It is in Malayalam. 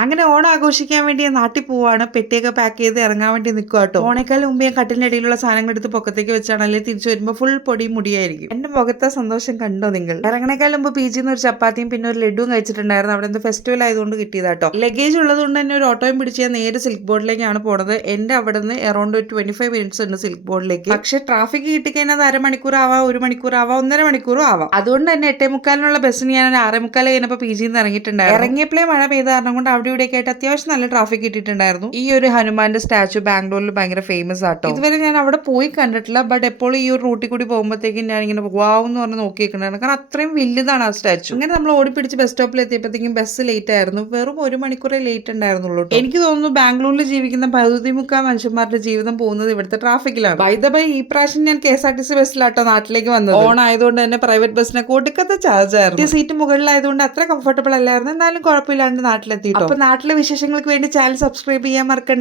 അങ്ങനെ ഓണം ആഘോഷിക്കാൻ വേണ്ടി ഞാൻ നാട്ടിൽ പോവാണ്. പെട്ടിയൊക്കെ പാക്ക് ചെയ്ത് ഇറങ്ങാൻ വേണ്ടി നിൽക്കുക കേട്ടോ. ഓണേക്കാൾ മുമ്പ് ഞാൻ കട്ടിലിന്റെ അടിയിലുള്ള സാധനങ്ങൾ എടുത്ത് പൊക്കത്തേക്ക് വെച്ചാണ്, അല്ലെങ്കിൽ തിരിച്ചു വരുമ്പോൾ ഫുൾ പൊടി മുടിയായിരിക്കും. എന്റെ മുഖത്തെ സന്തോഷം കണ്ടോ നിങ്ങൾ? ഇറങ്ങണേക്കാൾ മുമ്പ് PG-ന്ന് ഒരു ചപ്പാത്തിയും പിന്നെ ഒരു ലഡുവും കഴിച്ചിട്ടുണ്ടായിരുന്നു. അവിടെ എന്തോ ഫെസ്റ്റിവൽ ആയതുകൊണ്ട് കിട്ടിയതാട്ടോ. ലഗേജ് ഉള്ളത് കൊണ്ട് തന്നെ ഒരു ഓട്ടോയും പിടിച്ച് ഞാൻ നേരെ സിൽക്ക് ബോർഡിലേക്കാണ് പോണത്. എന്റെ അവിടെ നിന്ന് അറൌണ്ട് 25 മിനിറ്റ്സ് ഉണ്ട് സിൽക്ക് ബോർഡിലേക്ക്. പക്ഷെ ട്രാഫിക് കിട്ടിക്കഴിഞ്ഞാൽ അത് അരമണിക്കൂർ ആവാം, 1 മണിക്കൂർ ആവാം, 1.5 മണിക്കൂറും ആവാം. അതുകൊണ്ട് തന്നെ 8:45 ബസ്സിന് ഞാൻ 6:45 കഴിഞ്ഞപ്പോൾ PG-ന്ന് ഇറങ്ങിയിട്ടുണ്ടായിരുന്നു. ഇറങ്ങിയപ്പോഴേ മഴ പെയ്ത കാരണം കൊണ്ട് അവിടെ ഇവിടെയൊക്കെ ആയിട്ട് അത്യാവശ്യം നല്ല ട്രാഫിക് കിട്ടിയിട്ടുണ്ടായിരുന്നു. ഈ ഒരു ഹനുമാന്റെ സ്റ്റാച്ചു ബാംഗ്ലൂരിൽ ഭയങ്കര ഫേമസ് ആട്ടോ. ഇതുവരെ ഞാൻ അവിടെ പോയി കണ്ടിട്ടില്ല. ബട്ട് എപ്പോഴും ഈ ഒരു റൂട്ടിൽ കൂടി പോകുമ്പോഴത്തേക്കും ഞാൻ ഇങ്ങനെ വാവ് എന്ന് പറഞ്ഞ് നോക്കിയിട്ടുണ്ടായിരുന്നു. കാരണം അത്രയും വലുതാണ് ആ സ്റ്റാച്ചു. അങ്ങനെ നമ്മൾ ഓടിപ്പിടിച്ച് ബസ് സ്റ്റോപ്പിൽ എത്തിയപ്പോഴത്തേക്കും ബസ് ലേറ്റ് ആയിരുന്നു. വെറും 1 മണിക്കൂറേ ലേറ്റ് ഉണ്ടായിരുന്നുള്ളൂ. എനിക്ക് തോന്നുന്നു ബാംഗ്ലൂരിൽ ജീവിക്കുന്ന 13 മനുഷ്യന്മാരുടെ ജീവിതം പോകുന്നത് ഇവിടുത്തെ ട്രാഫിക്കിലാണ്. ബൈ ദ ബൈ, ഈ പ്രാവശ്യം ഞാൻ KSRTC ബസ്സിലാട്ടോ നാട്ടിലേക്ക് വന്നത്. ഓണായതുകൊണ്ട് തന്നെ പ്രൈവറ്റ് ബസ്സിനൊക്കെ ഒടുക്കത്തെ ചാർജ് ആയിരുന്നു. സീറ്റ് മുകളിലായതുകൊണ്ട് അത്ര കംഫർട്ടബിൾ അല്ലായിരുന്നു. എന്നാലും കുഴപ്പമില്ലാണ്ട് നാട്ടിലെത്തി. അപ്പൊ നാട്ടിലെ വിശേഷങ്ങൾക്ക് വേണ്ടി ചാനൽ സബ്സ്ക്രൈബ് ചെയ്യാൻ മറക്കണ്ട.